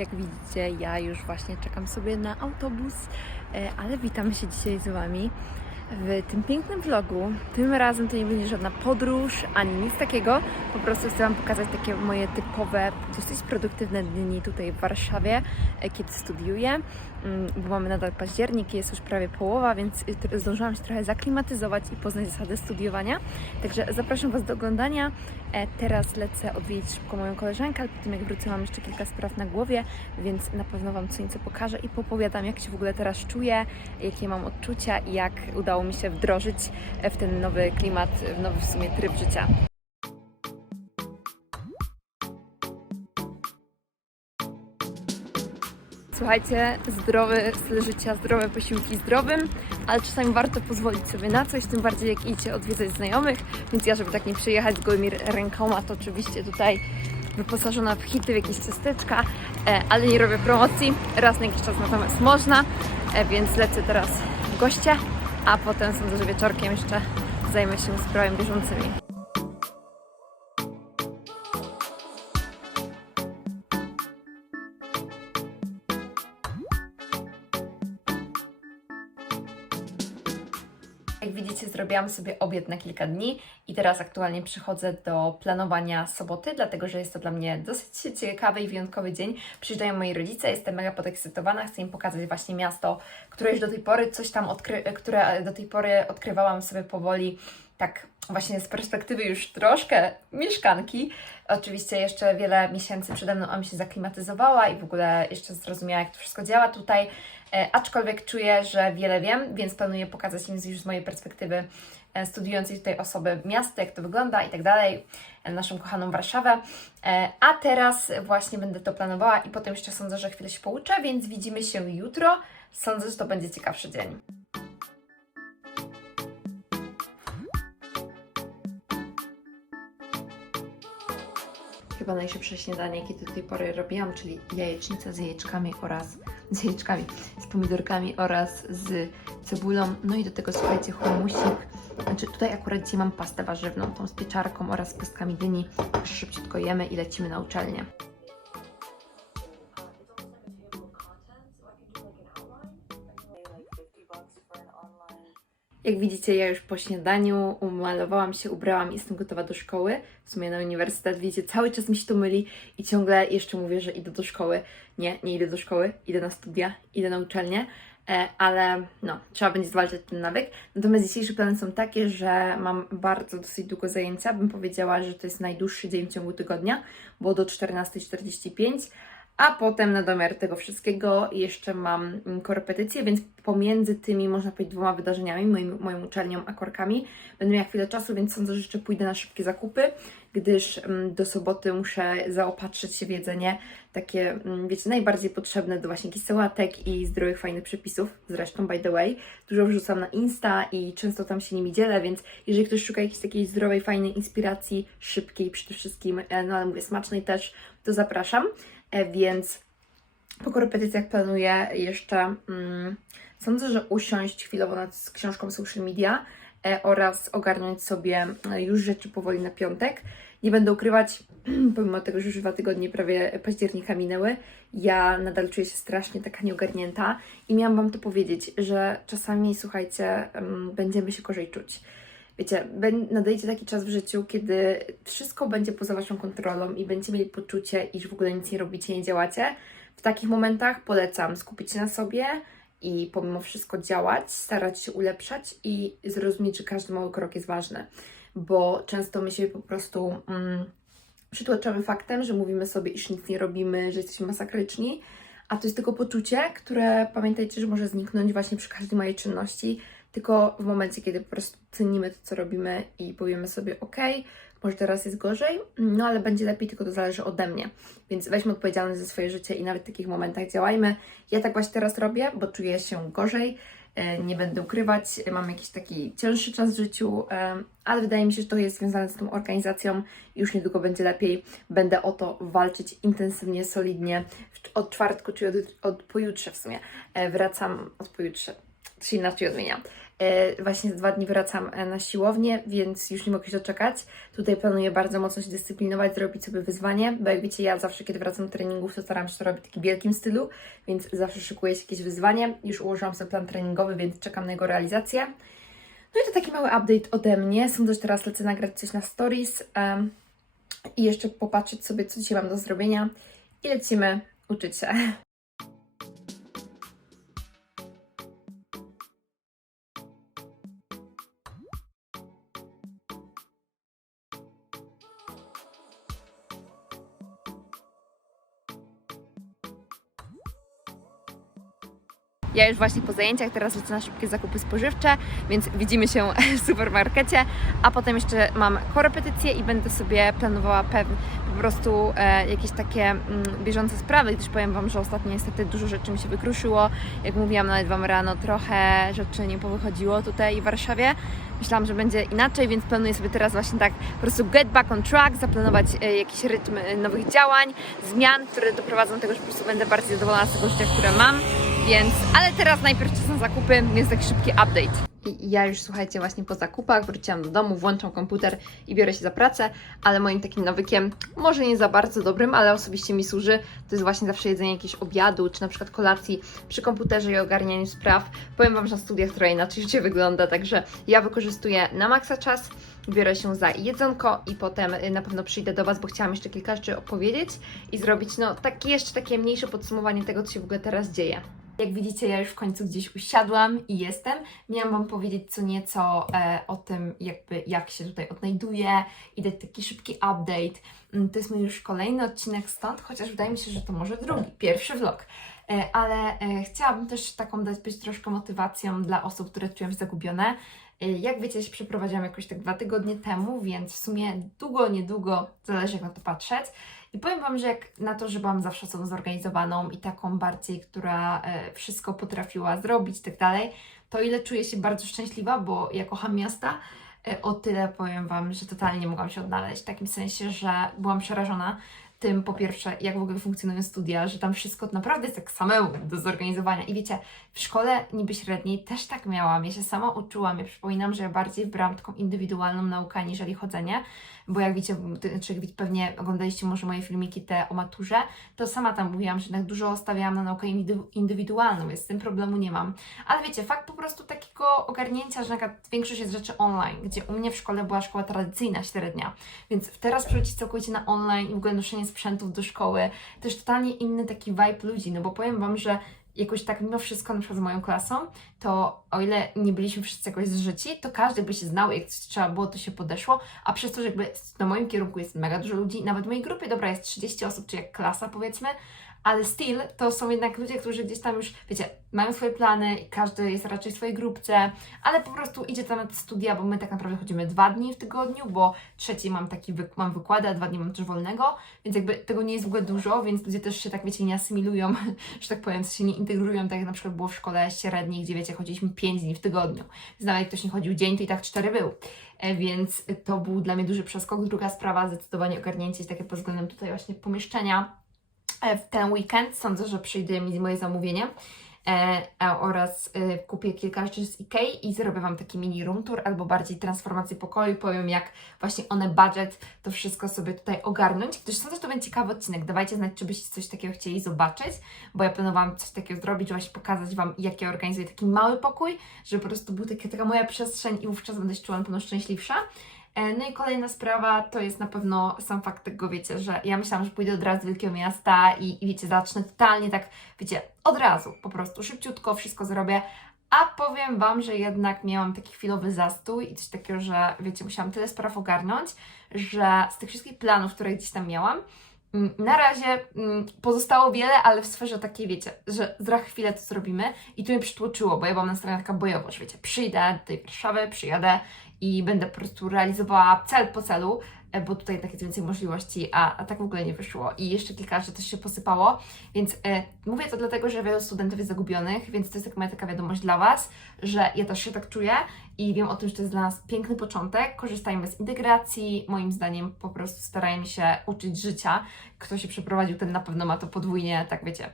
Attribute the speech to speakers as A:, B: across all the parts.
A: Jak widzicie, ja już właśnie czekam sobie na autobus, e, ale witamy się dzisiaj z Wami w tym pięknym vlogu. Tym razem to nie będzie żadna podróż ani nic takiego. Po prostu chcę Wam pokazać takie moje typowe, dosyć produktywne dni tutaj w Warszawie, e, kiedy studiuję. Mm, Bo mamy nadal październik, jest już prawie połowa, więc y, zdążyłam się trochę zaklimatyzować i poznać zasady studiowania. Także zapraszam Was do oglądania. E, Teraz lecę odwiedzić szybko moją koleżankę, ale po tym jak wrócę mam jeszcze kilka spraw na głowie, więc na pewno Wam co nieco pokażę i popowiadam jak się w ogóle teraz czuję, jakie mam odczucia i jak udało mi się wdrożyć e, w ten nowy klimat, w nowy w sumie tryb życia. Słuchajcie, zdrowy styl życia, zdrowe posiłki zdrowym, ale czasami warto pozwolić sobie na coś, tym bardziej jak idziecie odwiedzać znajomych, więc ja, żeby tak nie przyjechać z gołymi rękoma, to oczywiście tutaj wyposażona w hity, w jakieś ciasteczka, e, ale nie robię promocji, raz na jakiś czas natomiast można, e, więc lecę teraz w goście, a potem sądzę, że wieczorkiem jeszcze zajmę się sprawami bieżącymi. Zrobiłam sobie obiad na kilka dni i teraz aktualnie przychodzę do planowania soboty, dlatego że jest to dla mnie dosyć ciekawy i wyjątkowy dzień. Przyjeżdżają moi rodzice, jestem mega podekscytowana, chcę im pokazać właśnie miasto, które już do tej pory coś tam które do tej pory odkrywałam sobie powoli tak właśnie z perspektywy już troszkę mieszkanki. Oczywiście jeszcze wiele miesięcy przede mną, abym się zaklimatyzowała i w ogóle jeszcze zrozumiała, jak to wszystko działa tutaj. E, aczkolwiek czuję, że wiele wiem, więc planuję pokazać im już z mojej perspektywy e, studiującej tutaj osoby miasto, jak to wygląda i tak dalej, e, naszą kochaną Warszawę. A teraz właśnie będę to planowała i potem jeszcze sądzę, że chwilę się pouczę, więc widzimy się jutro. Sądzę, że to będzie ciekawszy dzień. Chyba najszybsze śniadanie, jakie do tej pory robiłam, czyli jajecznica z jajeczkami oraz z jajeczkami, z pomidorkami oraz z cebulą. No i do tego słuchajcie, humusik. Znaczy tutaj akurat dzisiaj mam pastę warzywną, tą z pieczarką oraz z pestkami dyni. Szybciutko jemy i lecimy na uczelnię. Jak widzicie, ja już po śniadaniu umalowałam się, ubrałam i jestem gotowa do szkoły. W sumie na uniwersytet, widzicie, cały czas mi się to myli i ciągle jeszcze mówię, że idę do szkoły. Nie, nie idę do szkoły, idę na studia, idę na uczelnię, e, ale no, trzeba będzie zwalczać ten nawyk. Natomiast dzisiejsze plany są takie, że mam bardzo dosyć długo zajęcia. Bym powiedziała, że to jest najdłuższy dzień w ciągu tygodnia, bo do 14.45. A potem na domiar tego wszystkiego jeszcze mam mm, korepetycje, więc pomiędzy tymi, można powiedzieć, dwoma wydarzeniami, moim, moją uczelnią a korkami, będę miała chwilę czasu, więc sądzę, że jeszcze pójdę na szybkie zakupy, gdyż mm, do soboty muszę zaopatrzyć się w jedzenie, takie, mm, wiecie, najbardziej potrzebne do właśnie jakichś i zdrowych, fajnych przepisów. Zresztą, by the way, dużo wrzucam na Insta i często tam się nimi dzielę, więc jeżeli ktoś szuka jakiejś takiej zdrowej, fajnej inspiracji, szybkiej przede wszystkim, e, no ale mówię, smacznej też, to zapraszam. E, Więc po korepetycjach planuję jeszcze, mm, sądzę, że usiąść chwilowo nad książką social media e, oraz ogarnąć sobie e, już rzeczy powoli na piątek. Nie będę ukrywać, pomimo tego, że już dwa tygodnie prawie października minęły, ja nadal czuję się strasznie taka nieogarnięta i miałam Wam to powiedzieć, że czasami, słuchajcie, em, będziemy się gorzej czuć. Wiecie, nadejdzie taki czas w życiu, kiedy wszystko będzie poza Waszą kontrolą i będziecie mieli poczucie, iż w ogóle nic nie robicie, nie działacie. W takich momentach polecam skupić się na sobie i pomimo wszystko działać, starać się ulepszać i zrozumieć, że każdy mały krok jest ważny, bo często my się po prostu mm, przytłaczamy faktem, że mówimy sobie, iż nic nie robimy, że jesteśmy masakryczni, a to jest tylko poczucie, które pamiętajcie, że może zniknąć właśnie przy każdej mojej czynności, tylko w momencie, kiedy po prostu cenimy to, co robimy i powiemy sobie, ok, może teraz jest gorzej, no ale będzie lepiej, tylko to zależy ode mnie. Więc weźmy odpowiedzialność za swoje życie i nawet w takich momentach działajmy. Ja tak właśnie teraz robię, bo czuję się gorzej, e, nie będę ukrywać, mam jakiś taki cięższy czas w życiu, e, ale wydaje mi się, że to jest związane z tą organizacją i już niedługo będzie lepiej. Będę o to walczyć intensywnie, solidnie. Od czwartku, czy od, od pojutrze w sumie, e, wracam od pojutrze, to się inaczej odmienia. E, Właśnie za dwa dni wracam e, na siłownię, więc już nie mogę się doczekać. Tutaj planuję bardzo mocno się dyscyplinować, zrobić sobie wyzwanie, bo jak wiecie, ja zawsze, kiedy wracam do treningów, to staram się to robić w takim wielkim stylu, więc zawsze szykuję się jakieś wyzwanie. Już ułożyłam sobie plan treningowy, więc czekam na jego realizację. No i to taki mały update ode mnie. Sądzę, że teraz lecę nagrać coś na stories em, i jeszcze popatrzeć sobie, co dzisiaj mam do zrobienia i lecimy uczyć się. Ja już właśnie po zajęciach, teraz lecę na szybkie zakupy spożywcze, więc widzimy się w supermarkecie, a potem jeszcze mam korepetycję i będę sobie planowała pewne po prostu e, jakieś takie mm, bieżące sprawy, gdyż powiem Wam, że ostatnio niestety dużo rzeczy mi się wykruszyło. Jak mówiłam nawet Wam rano, trochę rzeczy nie powychodziło tutaj w Warszawie. Myślałam, że będzie inaczej, więc planuję sobie teraz właśnie tak po prostu get back on track, zaplanować e, jakiś rytm e, nowych działań, zmian, które doprowadzą do tego, że po prostu będę bardziej zadowolona z tego życia, które mam. Więc, ale teraz najpierw czas na zakupy, więc taki szybki update. I ja już słuchajcie, właśnie po zakupach wróciłam do domu, włączam komputer i biorę się za pracę, ale moim takim nawykiem, może nie za bardzo dobrym, ale osobiście mi służy, to jest właśnie zawsze jedzenie jakiegoś obiadu, czy na przykład kolacji przy komputerze i ogarnianiu spraw. Powiem Wam, że na studiach trochę inaczej życie wygląda, także ja wykorzystuję na maksa czas, biorę się za jedzonko i potem y, na pewno przyjdę do Was, bo chciałam jeszcze kilka rzeczy opowiedzieć i zrobić, no, takie jeszcze takie mniejsze podsumowanie tego, co się w ogóle teraz dzieje. Jak widzicie, ja już w końcu gdzieś usiadłam i jestem. Miałam Wam powiedzieć co nieco e, o tym, jakby jak się tutaj odnajduję i dać taki szybki update. Mm, To jest mój już kolejny odcinek stąd, chociaż wydaje mi się, że to może drugi, pierwszy vlog. E, ale e, chciałabym też taką dać być troszkę motywacją dla osób, które czują się zagubione. E, Jak wiecie, się przeprowadziłam jakoś tak dwa tygodnie temu, więc w sumie długo, niedługo, zależy jak na to patrzeć. I powiem Wam, że jak na to, że byłam zawsze osobą zorganizowaną i taką bardziej, która e, wszystko potrafiła zrobić i tak dalej, to ile czuję się bardzo szczęśliwa, bo ja kocham miasta, e, o tyle powiem Wam, że totalnie nie mogłam się odnaleźć. W takim sensie, że byłam przerażona tym, po pierwsze, jak w ogóle funkcjonują studia, że tam wszystko naprawdę jest tak samemu do zorganizowania. I wiecie, w szkole niby średniej też tak miałam. Ja się sama uczyłam. Ja przypominam, że ja bardziej wybrałam taką indywidualną naukę, aniżeli chodzenie, bo jak wiecie, czy pewnie oglądaliście może moje filmiki te o maturze, to sama tam mówiłam, że jednak dużo stawiałam na naukę indy- indywidualną, więc z tym problemu nie mam. Ale wiecie, fakt po prostu takiego ogarnięcia, że na większość jest rzeczy online, gdzie u mnie w szkole była szkoła tradycyjna, średnia, więc teraz przejść całkowicie na online i w ogóle noszenie sprzętów do szkoły, jest totalnie inny taki vibe ludzi, no bo powiem Wam, że jakoś tak mimo wszystko, na przykład z moją klasą, to o ile nie byliśmy wszyscy jakoś zżyci, to każdy by się znał, jak trzeba było, to się podeszło, a przez to, że jakby na moim kierunku jest mega dużo ludzi, nawet w mojej grupie, dobra, jest 30 osób, czy jak klasa powiedzmy, ale still to są jednak ludzie, którzy gdzieś tam już, wiecie, mają swoje plany i każdy jest raczej w swojej grupce, ale po prostu idzie tam na te studia, bo my tak naprawdę chodzimy dwa dni w tygodniu, bo trzeci mam taki, wy- mam wykłady, a dwa dni mam też wolnego, więc jakby tego nie jest w ogóle dużo, więc ludzie też się tak, wiecie, nie asymilują, że tak powiem, się nie integrują, tak jak na przykład było w szkole średniej, gdzie wiecie, chodziliśmy pięć dni w tygodniu, więc jak ktoś nie chodził dzień, to i tak cztery był. E, Więc to był dla mnie duży przeskok. Druga sprawa, zdecydowanie ogarnięcie się takie pod względem tutaj właśnie pomieszczenia w ten weekend. Sądzę, że przyjdzie mi moje zamówienie. E, oraz e, kupię kilka rzeczy z Ikei i zrobię Wam taki mini room tour albo bardziej transformację pokoju. Powiem jak właśnie one budget to wszystko sobie tutaj ogarnąć, gdyż sądzę, że to będzie ciekawy odcinek. Dawajcie znać, czy byście coś takiego chcieli zobaczyć, bo ja planowałam coś takiego zrobić, właśnie pokazać Wam, jak ja organizuję taki mały pokój, żeby po prostu był taki, taka moja przestrzeń i wówczas będę się czuła na pewno szczęśliwsza. E, No i kolejna sprawa to jest na pewno sam fakt tego, wiecie, że ja myślałam, że pójdę od razu do wielkiego miasta i, i wiecie, zacznę totalnie tak, wiecie, od razu, po prostu szybciutko wszystko zrobię, a powiem Wam, że jednak miałam taki chwilowy zastój i coś takiego, że wiecie, musiałam tyle spraw ogarnąć, że z tych wszystkich planów, które gdzieś tam miałam, mm, na razie mm, pozostało wiele, ale w sferze takiej, wiecie, że za chwilę to zrobimy i to mnie przytłoczyło, bo ja byłam nastawiona taka bojowo, że wiecie, przyjdę do tej Warszawy, przyjadę i będę po prostu realizowała cel po celu, e, bo tutaj tak jest więcej możliwości, a, a tak w ogóle nie wyszło. I jeszcze kilka rzeczy też się posypało, więc e, mówię to dlatego, że wielu studentów jest zagubionych, więc to jest taka moja taka wiadomość dla Was, że ja też się tak czuję i wiem o tym, że to jest dla nas piękny początek. Korzystajmy z integracji. Moim zdaniem po prostu starajmy się uczyć życia. Kto się przeprowadził, ten na pewno ma to podwójnie, tak wiecie,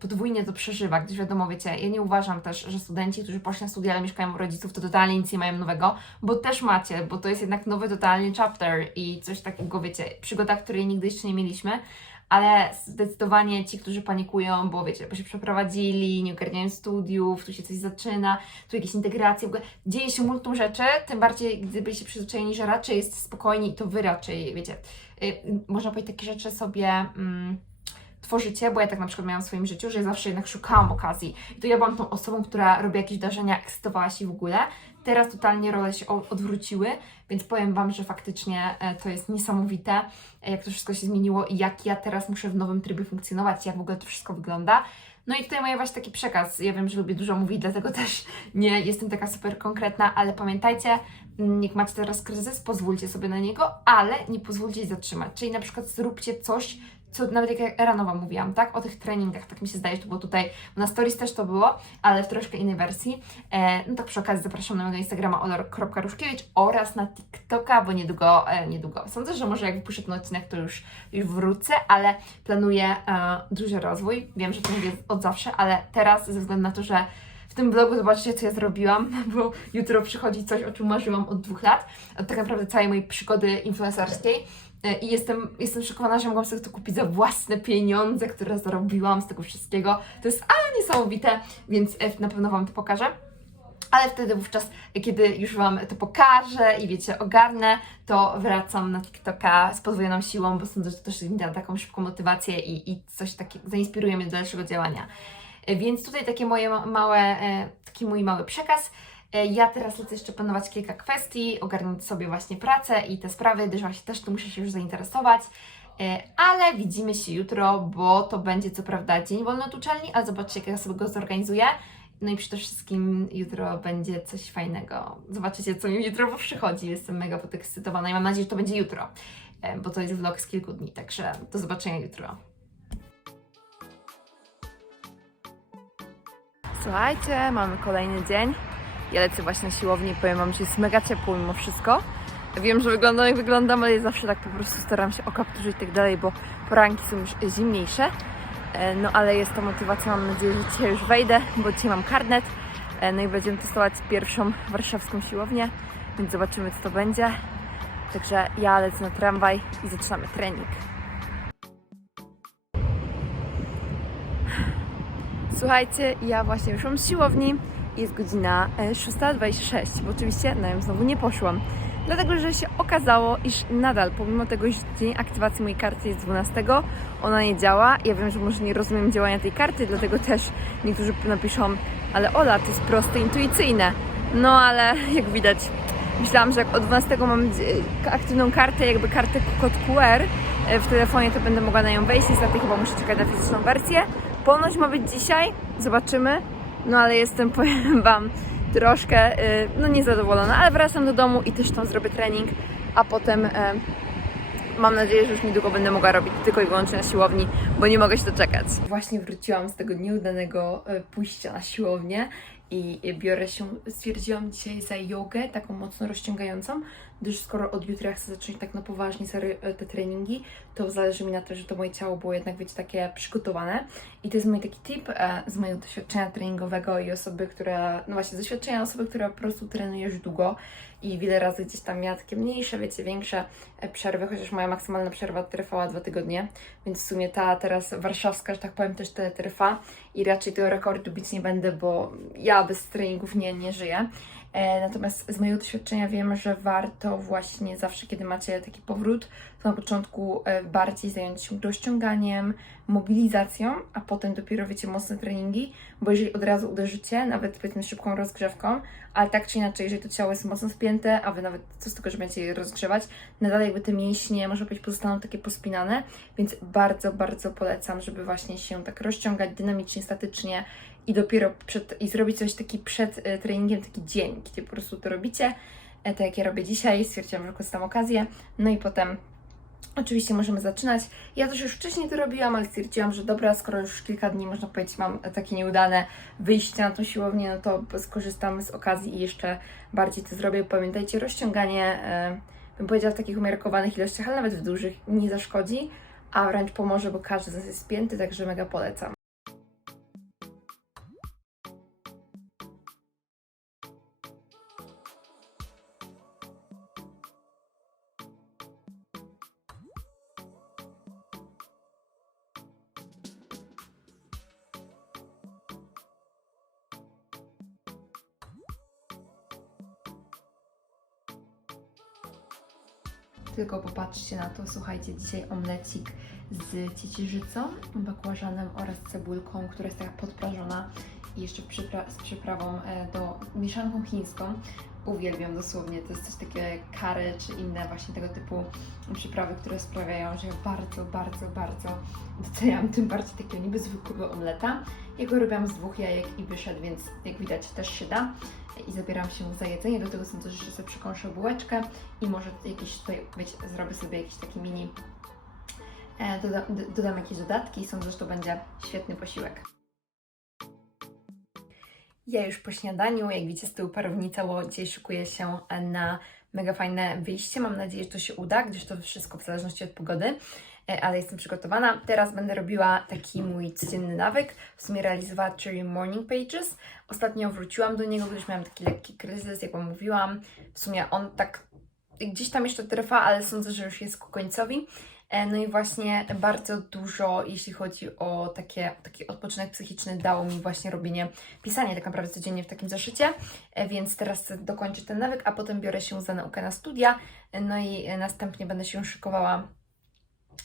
A: podwójnie to przeżywa, gdyż wiadomo, wiecie, ja nie uważam też, że studenci, którzy poszli na studia, ale mieszkają u rodziców, to totalnie nic nie mają nowego, bo też macie, bo to jest jednak nowy totalnie chapter i coś takiego, wiecie, przygoda, której nigdy jeszcze nie mieliśmy, ale zdecydowanie ci, którzy panikują, bo wiecie, bo się przeprowadzili, nie ogarniają studiów, tu się coś zaczyna, tu jakieś integracje, w ogóle dzieje się multum rzeczy, tym bardziej gdy byliście przyzwyczajeni, że raczej jest spokojnie i to wy raczej, wiecie, y, można powiedzieć takie rzeczy sobie... Mm, tworzycie, bo ja tak na przykład miałam w swoim życiu, że ja zawsze jednak szukałam okazji. I to ja byłam tą osobą, która robi jakieś wydarzenia, ekscytowała się w ogóle. Teraz totalnie role się odwróciły, więc powiem Wam, że faktycznie e, to jest niesamowite, e, jak to wszystko się zmieniło i jak ja teraz muszę w nowym trybie funkcjonować, jak w ogóle to wszystko wygląda. No i tutaj moja właśnie taki przekaz. Ja wiem, że lubię dużo mówić, dlatego też nie jestem taka super konkretna, ale pamiętajcie, mm, jak macie teraz kryzys, pozwólcie sobie na niego, ale nie pozwólcie się zatrzymać. Czyli na przykład zróbcie coś, co nawet jak ja Eranowa mówiłam, tak? O tych treningach, tak mi się zdaje, że to było tutaj, na stories też to było, ale w troszkę innej wersji. E, no tak przy okazji zapraszam na mojego Instagrama olor.ruszkiewicz oraz na TikToka, bo niedługo, e, niedługo, sądzę, że może jak wypuszczę ten odcinek, to już, już wrócę, ale planuję e, duży rozwój. Wiem, że to mówię od zawsze, ale teraz ze względu na to, że w tym vlogu zobaczycie, co ja zrobiłam, bo jutro przychodzi coś, o czym marzyłam od dwóch lat, od tak naprawdę całej mojej przygody influencerskiej. E, I jestem, jestem szokowana, że mogłam sobie to kupić za własne pieniądze, które zarobiłam z tego wszystkiego. To jest ale niesamowite, więc e, na pewno Wam to pokażę. Ale wtedy wówczas, kiedy już Wam to pokażę i wiecie, ogarnę, to wracam na TikToka z podwojoną siłą, bo sądzę, że to też mi da taką szybką motywację i, i coś takiego zainspiruje mnie do dalszego działania. E, Więc tutaj takie moje ma- małe, e, taki mój mały przekaz. E, Ja teraz lecę jeszcze planować kilka kwestii, ogarnąć sobie właśnie pracę i te sprawy, gdyż właśnie też tu muszę się już zainteresować. E, Ale widzimy się jutro, bo to będzie co prawda dzień wolny od uczelni, ale zobaczcie, jak ja sobie go zorganizuję. No i przede wszystkim jutro będzie coś fajnego. Zobaczycie, co mi jutro przychodzi. Jestem mega podekscytowana i mam nadzieję, że to będzie jutro, e, bo to jest vlog z kilku dni, także do zobaczenia jutro. Słuchajcie, mamy kolejny dzień. Ja lecę właśnie na siłownię, powiem Wam, że jest mega ciepło mimo wszystko. Wiem, że wyglądam jak wyglądam, ale zawsze tak po prostu staram się okapturzyć i tak dalej, bo poranki są już zimniejsze. E, No ale jest to motywacja, mam nadzieję, że dzisiaj już wejdę, bo dzisiaj mam karnet. E, No i będziemy testować pierwszą warszawską siłownię, więc zobaczymy co to będzie. Także ja lecę na tramwaj i zaczynamy trening. Słuchajcie, ja właśnie wyszłam z siłowni. Jest godzina e, 6.26, bo oczywiście na nią znowu nie poszłam. Dlatego, że się okazało, iż nadal, pomimo tego, że dzień aktywacji mojej karty jest 12, ona nie działa. Ja wiem, że może nie rozumiem działania tej karty, dlatego też niektórzy napiszą, ale Ola, to jest proste, intuicyjne. No ale jak widać, myślałam, że jak od 12 mam e, aktywną kartę, jakby kartę kod QR e, w telefonie, to będę mogła na nią wejść. Niestety chyba muszę czekać na fizyczną wersję. Ponoć ma być dzisiaj, zobaczymy. No ale jestem, powiem Wam, troszkę y, no niezadowolona, ale wracam do domu i też tam zrobię trening, a potem y, mam nadzieję, że już niedługo będę mogła robić tylko i wyłącznie na siłowni, bo nie mogę się doczekać. Właśnie wróciłam z tego nieudanego y, pójścia na siłownię i biorę się, stwierdziłam dzisiaj za jogę, taką mocno rozciągającą, gdyż skoro od jutra chcę zacząć tak na poważnie sery, te treningi, to zależy mi na to, że to moje ciało było jednak, wiecie, takie przygotowane. I to jest mój taki tip e, z mojego doświadczenia treningowego i osoby, która, no właśnie, z doświadczenia osoby, która po prostu trenuje już długo i wiele razy gdzieś tam miała takie mniejsze, wiecie, większe e, przerwy, chociaż moja maksymalna przerwa trwała dwa tygodnie, więc w sumie ta teraz warszawska, że tak powiem, też tyle trwa i raczej tego rekordu bić nie będę, bo ja bez treningów nie, nie żyję. E, Natomiast z mojego doświadczenia wiem, że warto właśnie zawsze, kiedy macie taki powrót, to na początku e, bardziej zająć się rozciąganiem, mobilizacją, a potem dopiero wiecie mocne treningi, bo jeżeli od razu uderzycie, nawet powiedzmy szybką rozgrzewką, ale tak czy inaczej, jeżeli to ciało jest mocno spięte, a wy nawet co z tego, że będziecie je rozgrzewać, nadal jakby te mięśnie, można powiedzieć, pozostaną takie pospinane, więc bardzo, bardzo polecam, żeby właśnie się tak rozciągać dynamicznie, statycznie i dopiero przed, i zrobić coś taki przed e, treningiem, taki dzień, gdzie po prostu to robicie, e, tak jak ja robię dzisiaj, stwierdziłam, że korzystam okazję, no i potem Oczywiście możemy zaczynać. Ja też już wcześniej to robiłam, ale stwierdziłam, że dobra, skoro już kilka dni, można powiedzieć, mam takie nieudane wyjście na tą siłownię, no to skorzystam z okazji i jeszcze bardziej to zrobię. Pamiętajcie, rozciąganie, e, bym powiedziała w takich umiarkowanych ilościach, ale nawet w dużych nie zaszkodzi, a wręcz pomoże, bo każdy z nas jest spięty, także mega polecam. Tylko popatrzcie na to, słuchajcie, dzisiaj omlecik z ciecierzycą, bakłażanem oraz cebulką, która jest taka podprażona i jeszcze przypra- z przyprawą e, do mieszanką chińską. Uwielbiam dosłownie, to jest coś takiego jak kary czy inne właśnie tego typu przyprawy, które sprawiają, że bardzo, bardzo, bardzo doceniam tym bardziej takiego niby zwykłego omleta. Ja go robiłam z dwóch jajek i wyszedł, więc jak widać też się da. I zabieram się za jedzenie, do tego sądzę, że sobie przekąszę bułeczkę i może jakieś tutaj, wiecie, zrobię sobie jakiś taki mini, e, doda, d- dodam jakieś dodatki i sądzę, że to będzie świetny posiłek. Ja już po śniadaniu, jak widzicie z tyłu parownica, bo dzisiaj szykuję się na mega fajne wyjście. Mam nadzieję, że to się uda, gdyż to wszystko w zależności od pogody, ale jestem przygotowana. Teraz będę robiła taki mój codzienny nawyk, w sumie realizowała czyli Morning Pages. Ostatnio wróciłam do niego, gdyż miałam taki lekki kryzys, jak Wam mówiłam. W sumie on tak gdzieś tam jeszcze trwa, ale sądzę, że już jest ku końcowi. E, No i właśnie bardzo dużo, jeśli chodzi o takie, taki odpoczynek psychiczny, dało mi właśnie robienie pisania tak naprawdę codziennie w takim zaszycie, E, więc teraz chcę dokończyć ten nawyk, a potem biorę się za naukę na studia, E, no i e, następnie będę się szykowała,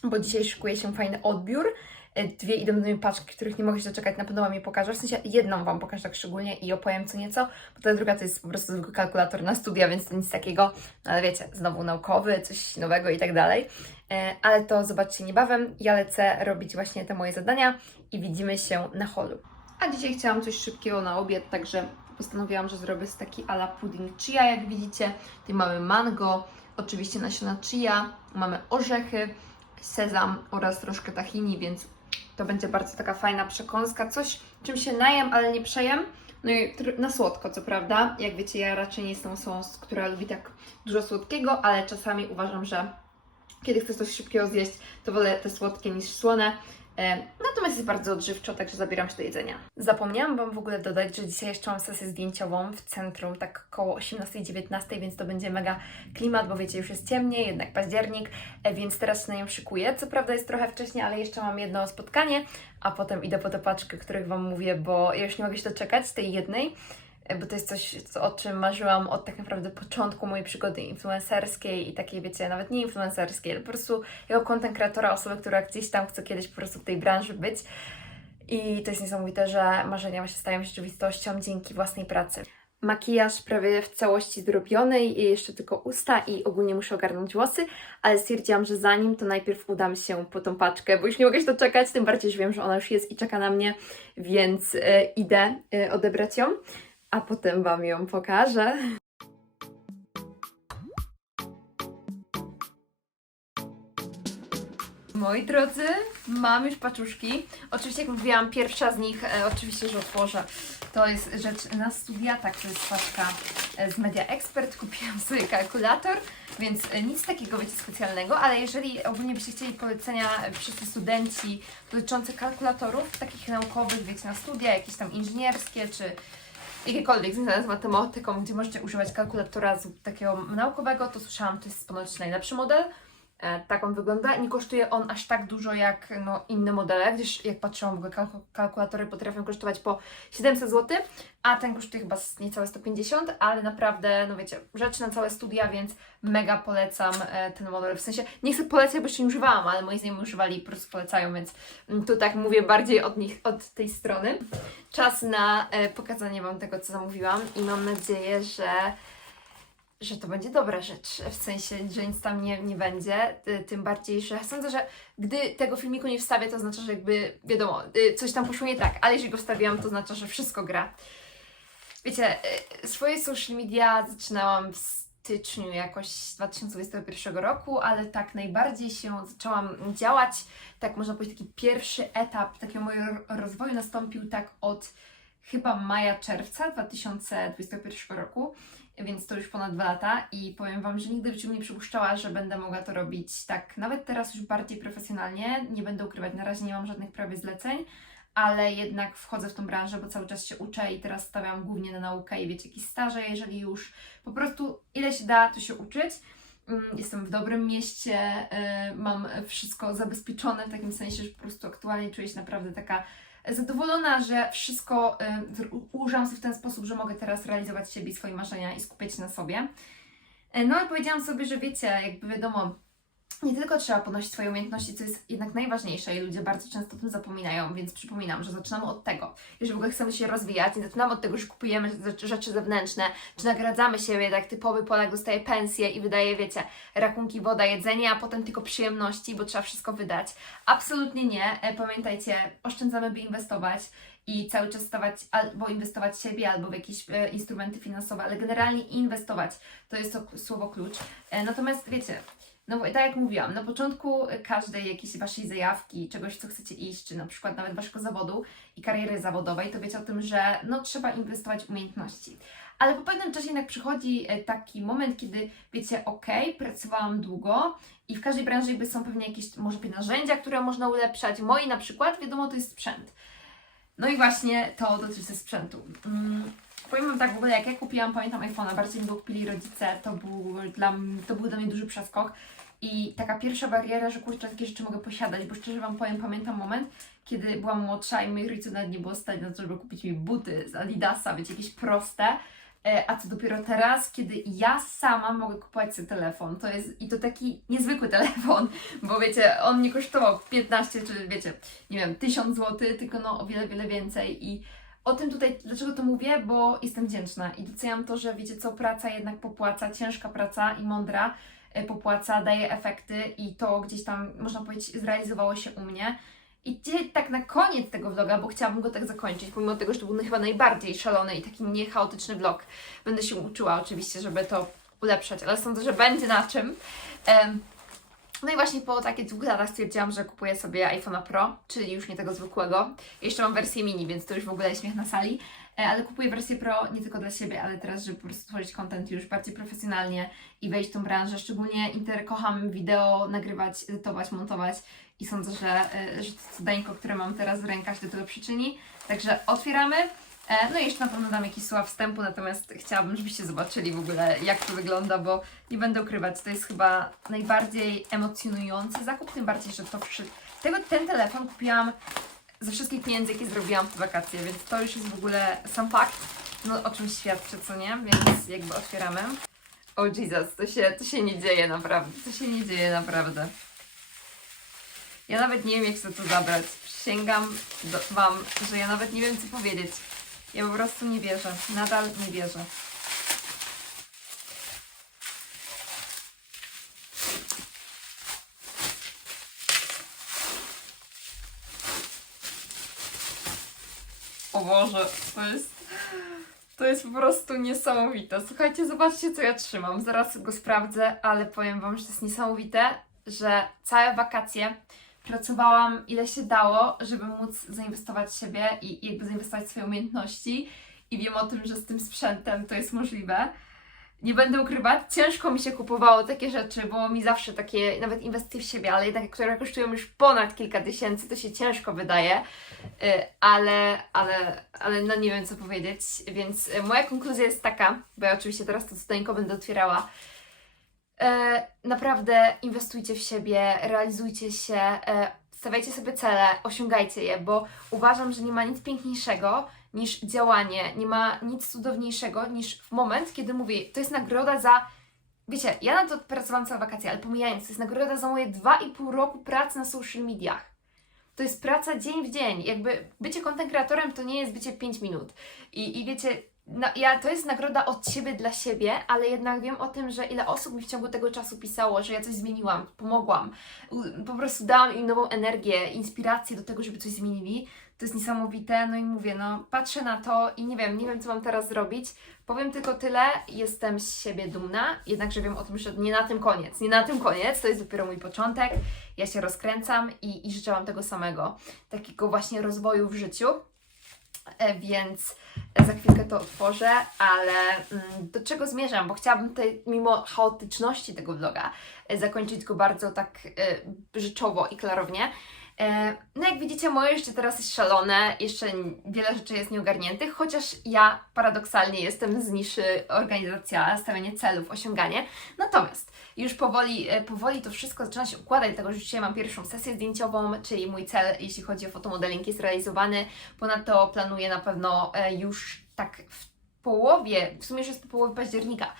A: bo dzisiaj szykuje się fajny odbiór. E, Dwie idą do mnie paczki, których nie mogę się doczekać, na pewno Wam je pokażę. W sensie jedną Wam pokażę tak szczególnie i opowiem co nieco, bo ta druga to jest po prostu zwykły kalkulator na studia, więc to nic takiego, no ale wiecie, znowu naukowy, coś nowego i tak dalej. E, Ale to zobaczcie niebawem. Ja lecę robić właśnie te moje zadania i widzimy się na holu. A dzisiaj chciałam coś szybkiego na obiad, także postanowiłam, że zrobię taki ala pudding chia, jak widzicie. Tutaj mamy mango, oczywiście nasiona chia, mamy orzechy, sezam oraz troszkę tahini, więc to będzie bardzo taka fajna przekąska. Coś, czym się najem, ale nie przejem. No i na słodko, co prawda. Jak wiecie, ja raczej nie jestem osobą, która lubi tak dużo słodkiego, ale czasami uważam, że kiedy chcę coś szybkiego zjeść, to wolę te słodkie niż słone. E, Natomiast jest bardzo odżywczo, także zabieram się do jedzenia. Zapomniałam Wam w ogóle dodać, że dzisiaj jeszcze mam sesję zdjęciową w centrum, tak koło 18-19, więc to będzie mega klimat, bo wiecie, już jest ciemniej, jednak październik, e, więc teraz się na nią szykuję. Co prawda jest trochę wcześniej, ale jeszcze mam jedno spotkanie, a potem idę po te paczki, których Wam mówię, bo ja już nie mogę się doczekać tej jednej, bo to jest coś, co, o czym marzyłam od tak naprawdę początku mojej przygody influencerskiej i takiej, wiecie, nawet nie influencerskiej, ale po prostu jako content kreatora, osoby, która gdzieś tam chce kiedyś po prostu w tej branży być. I to jest niesamowite, że marzenia właśnie stają się rzeczywistością dzięki własnej pracy. Makijaż prawie w całości zrobiony i jeszcze tylko usta i ogólnie muszę ogarnąć włosy, ale stwierdziłam, że zanim to najpierw udam się po tą paczkę, bo już nie mogę się doczekać, tym bardziej, że wiem, że ona już jest i czeka na mnie, więc e, idę e, odebrać ją, a potem Wam ją pokażę. Moi drodzy, mam już paczuszki. Oczywiście, jak mówiłam, pierwsza z nich, e, oczywiście, że otworzę. To jest rzecz na studia, tak, to jest paczka e, z Media Expert. Kupiłam sobie kalkulator, więc e, nic takiego, wiecie, specjalnego, ale jeżeli ogólnie byście chcieli polecenia wszyscy studenci dotyczące kalkulatorów, takich naukowych, wiecie, na studia, jakieś tam inżynierskie, czy jakiekolwiek związane z matematyką, gdzie możecie używać kalkulatora z takiego naukowego, to słyszałam, to jest ponoć najlepszy model. E, tak on wygląda. Nie kosztuje on aż tak dużo jak no, inne modele, gdyż jak patrzyłam, w ogóle kalku- kalkulatory potrafią kosztować po 700 zł, a ten kosztuje chyba niecałe 150, ale naprawdę, no wiecie, rzecz na całe studia, więc mega polecam e, ten model. W sensie, nie chcę polecać, bo jeszcze nie używałam, ale moi znajomi używali i po prostu polecają, więc mm, tu tak mówię bardziej od nich, od tej strony. Czas na e, pokazanie Wam tego, co zamówiłam i mam nadzieję, że że to będzie dobra rzecz, w sensie, że nic tam nie, nie będzie, tym bardziej, że sądzę, że gdy tego filmiku nie wstawię, to oznacza, że jakby, wiadomo, y, coś tam poszło nie tak, ale jeżeli go wstawiłam, to oznacza, że wszystko gra. Wiecie, y, swoje social media zaczynałam z styczniu jakoś 2021 roku, ale tak najbardziej się zaczęłam działać, tak można powiedzieć, taki pierwszy etap takiego mojego rozwoju nastąpił tak od chyba maja, czerwca 2021 roku, więc to już ponad dwa lata i powiem Wam, że nigdy w życiu nie przypuszczała, że będę mogła to robić tak nawet teraz już bardziej profesjonalnie, nie będę ukrywać, na razie nie mam żadnych prawie zleceń, ale jednak wchodzę w tą branżę, bo cały czas się uczę i teraz stawiam głównie na naukę i wiecie, jakieś staże, jeżeli już po prostu ile się da, to się uczyć. Mm, Jestem w dobrym mieście, y, mam wszystko zabezpieczone w takim sensie, że po prostu aktualnie czuję się naprawdę taka zadowolona, że wszystko ułożyłam sobie w ten sposób, że mogę teraz realizować siebie i swoje marzenia i skupiać się na sobie. E, No i powiedziałam sobie, że wiecie, jakby wiadomo, nie tylko trzeba podnosić swoje umiejętności, co jest jednak najważniejsze i ludzie bardzo często o tym zapominają, więc przypominam, że zaczynamy od tego. Jeżeli w ogóle chcemy się rozwijać, nie zaczynamy od tego, że kupujemy rzeczy- zewnętrzne, czy nagradzamy siebie, tak typowy Polak dostaje pensję i wydaje, wiecie, rachunki, woda, jedzenie, a potem tylko przyjemności, bo trzeba wszystko wydać. Absolutnie nie. E, Pamiętajcie, oszczędzamy, by inwestować i cały czas stawać albo inwestować w siebie, albo w jakieś e, instrumenty finansowe, ale generalnie inwestować to jest to słowo klucz. E, natomiast wiecie, no bo tak jak mówiłam, na początku każdej jakiejś Waszej zajawki, czegoś, co chcecie iść, czy na przykład nawet Waszego zawodu i kariery zawodowej, to wiecie o tym, że no trzeba inwestować w umiejętności. Ale po pewnym czasie jednak przychodzi e, taki moment, kiedy wiecie, ok, pracowałam długo i w każdej branży jakby są pewnie jakieś może narzędzia, które można ulepszać. Moi na przykład, wiadomo, to jest sprzęt. No i właśnie to dotyczy sprzętu. Mm, Powiem Wam tak, w ogóle jak ja kupiłam, pamiętam iPhone'a, bardziej mi go kupili rodzice, to był, dla, to był dla mnie duży przeskok. I taka pierwsza bariera, że kurczę, takie rzeczy mogę posiadać, bo szczerze Wam powiem, pamiętam moment, kiedy byłam młodsza i moich rodziców nawet nie było stać na to, żeby kupić mi buty z Adidasa, wiecie, jakieś proste. E, A co dopiero teraz, kiedy ja sama mogę kupować sobie telefon, to jest i to taki niezwykły telefon, bo wiecie, on nie kosztował 15 czy wiecie, nie wiem, 1000 zł, tylko no o wiele, wiele więcej. I o tym tutaj, dlaczego to mówię, bo jestem wdzięczna. I doceniam to, że wiecie co, praca jednak popłaca, ciężka praca i mądra popłaca, daje efekty i to gdzieś tam, można powiedzieć, zrealizowało się u mnie. I tak na koniec tego vloga, bo chciałabym go tak zakończyć, pomimo tego, że to był chyba najbardziej szalony i taki mniej chaotyczny vlog. Będę się uczyła oczywiście, żeby to ulepszać, ale sądzę, że będzie na czym. No i właśnie po takich dwóch latach stwierdziłam, że kupuję sobie iPhone'a Pro, czyli już nie tego zwykłego. Jeszcze mam wersję mini, więc to już w ogóle śmiech na sali. E, Ale kupuję wersję Pro nie tylko dla siebie, ale teraz, żeby po prostu tworzyć content już bardziej profesjonalnie i wejść w tą branżę. Szczególnie inter kocham wideo nagrywać, edytować, montować i sądzę, że, e, że to cudeńko, które mam teraz w rękach do tego przyczyni. Także otwieramy. E, No i jeszcze na pewno dam jakiś słowa wstępu, natomiast chciałabym, żebyście zobaczyli w ogóle, jak to wygląda, bo nie będę ukrywać, to jest chyba najbardziej emocjonujący zakup, tym bardziej, że to przy... Tego, ten telefon kupiłam ze wszystkich pieniędzy, jakie zrobiłam w wakacje, więc to już jest w ogóle sam fakt, no o czymś świadczy, co nie? Więc jakby otwieramy. O Jesus, to się, to się nie dzieje naprawdę, to się nie dzieje naprawdę. Ja nawet nie wiem, jak chcę to zabrać. Przysięgam do, Wam, że ja nawet nie wiem, co powiedzieć. Ja po prostu nie wierzę. Nadal nie wierzę. Boże, to jest... To jest po prostu niesamowite. Słuchajcie, zobaczcie, co ja trzymam. Zaraz go sprawdzę, ale powiem Wam, że to jest niesamowite, że całe wakacje pracowałam ile się dało, żeby móc zainwestować w siebie i jakby zainwestować w swoje umiejętności. I wiem o tym, że z tym sprzętem to jest możliwe. Nie będę ukrywać, ciężko mi się kupowało takie rzeczy, bo mi zawsze takie, nawet inwestycje w siebie, ale jednak, które kosztują już ponad kilka tysięcy, to się ciężko wydaje, Y, ale, ale, ale no nie wiem co powiedzieć, więc y, moja konkluzja jest taka, bo ja oczywiście teraz to cudeńko będę otwierała, E, naprawdę inwestujcie w siebie, realizujcie się, stawiajcie sobie cele, osiągajcie je, bo uważam, że nie ma nic piękniejszego niż działanie, nie ma nic cudowniejszego niż w moment, kiedy mówię, to jest nagroda za. Wiecie, ja na to pracowałam całe wakacje, ale pomijając, to jest nagroda za moje 2,5 roku pracy na social mediach. To jest praca dzień w dzień. Jakby bycie content kreatorem to nie jest bycie 5 minut. I, i wiecie, no, ja, to jest nagroda od siebie dla siebie, ale jednak wiem o tym, że ile osób mi w ciągu tego czasu pisało, że ja coś zmieniłam, pomogłam, po prostu dałam im nową energię, inspirację do tego, żeby coś zmienili. To jest niesamowite, no i mówię, no patrzę na to i nie wiem, nie wiem co mam teraz zrobić. Powiem tylko tyle, jestem z siebie dumna, jednakże wiem o tym, że nie na tym koniec, nie na tym koniec, to jest dopiero mój początek. Ja się rozkręcam i, i życzę Wam tego samego, takiego właśnie rozwoju w życiu. E, Więc za chwilkę to otworzę, ale mm, do czego zmierzam? Bo chciałabym tutaj, mimo chaotyczności tego vloga, e, zakończyć go bardzo tak e, rzeczowo i klarownie. E, No jak widzicie, moje życie teraz jest szalone, jeszcze wiele rzeczy jest nieogarniętych, chociaż ja paradoksalnie jestem z niszy organizacja, stawianie celów, osiąganie. Natomiast już powoli, e, powoli to wszystko zaczyna się układać, dlatego że dzisiaj mam pierwszą sesję zdjęciową, czyli mój cel, jeśli chodzi o fotomodeling, jest realizowany. Ponadto planuję na pewno e, już tak w połowie, w sumie już jest po połowie października,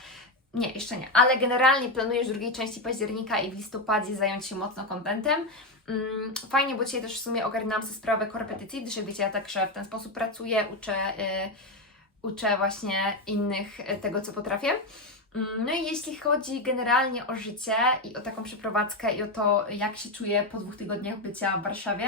A: nie, jeszcze nie, ale generalnie planuję w drugiej części października i w listopadzie zająć się mocno kontentem. Mm, Fajnie, bo dzisiaj też w sumie ogarnęłam sobie sprawę korepetycji, gdyż wiecie, ja także w ten sposób pracuję, uczę, y, uczę właśnie innych y, tego, co potrafię. Mm, No i jeśli chodzi generalnie o życie i o taką przeprowadzkę i o to, jak się czuję po dwóch tygodniach bycia w Warszawie,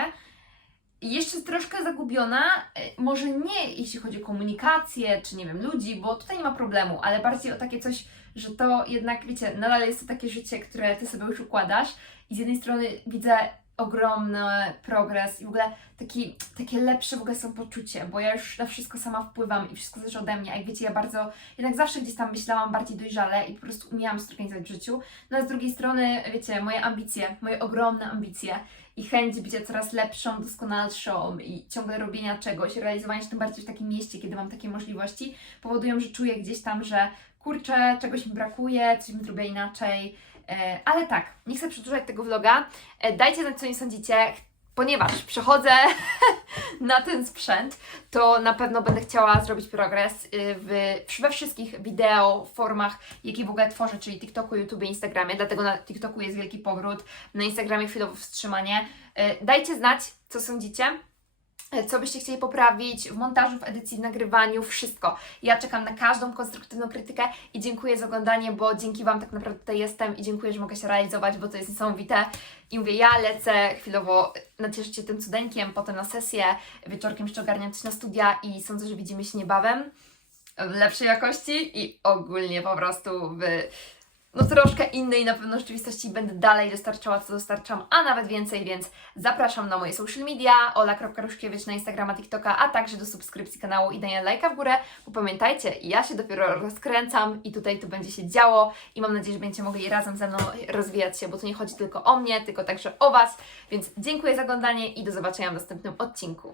A: jeszcze troszkę zagubiona, y, może nie jeśli chodzi o komunikację, czy nie wiem, ludzi, bo tutaj nie ma problemu, ale bardziej o takie coś, że to jednak, wiecie, nadal jest to takie życie, które Ty sobie już układasz i z jednej strony widzę ogromny progres i w ogóle taki, takie lepsze w ogóle samopoczucie, bo ja już na wszystko sama wpływam i wszystko zależy ode mnie, a jak wiecie, ja bardzo, jednak zawsze gdzieś tam myślałam bardziej dojrzale i po prostu umiałam zorganizować w życiu, no a z drugiej strony, wiecie, moje ambicje, moje ogromne ambicje i chęć bycia coraz lepszą, doskonalszą i ciągle robienia czegoś, realizowania się tym bardziej w takim mieście, kiedy mam takie możliwości, powodują, że czuję gdzieś tam, że kurczę, czegoś mi brakuje, coś bym zrobiła inaczej. E, ale tak, nie chcę przedłużać tego vloga. E, dajcie znać, co nie sądzicie, ponieważ przechodzę na ten sprzęt, to na pewno będę chciała zrobić progres y, w, we wszystkich wideo, formach, jakie w ogóle tworzę, czyli TikToku, YouTube, Instagramie. Dlatego na TikToku jest wielki powrót, na Instagramie chwilowo wstrzymanie. Y, Dajcie znać, co sądzicie. Y, Co byście chcieli poprawić w montażu, w edycji, w nagrywaniu, wszystko. Ja czekam na każdą konstruktywną krytykę i dziękuję za oglądanie, bo dzięki Wam tak naprawdę tutaj jestem i dziękuję, że mogę się realizować, bo to jest niesamowite. I mówię, ja lecę chwilowo nacieszyć się tym cudeńkiem, potem na sesję, wieczorkiem jeszcze ogarniam coś na studia i sądzę, że widzimy się niebawem w lepszej jakości i ogólnie po prostu w no troszkę innej na pewno rzeczywistości będę dalej dostarczała, co dostarczam, a nawet więcej, więc zapraszam na moje social media, ola.ruszkiewicz na Instagrama, TikToka, a także do subskrypcji kanału i dania lajka w górę, bo pamiętajcie, ja się dopiero rozkręcam i tutaj to będzie się działo i mam nadzieję, że będziecie mogli razem ze mną rozwijać się, bo tu nie chodzi tylko o mnie, tylko także o Was, więc dziękuję za oglądanie i do zobaczenia w następnym odcinku.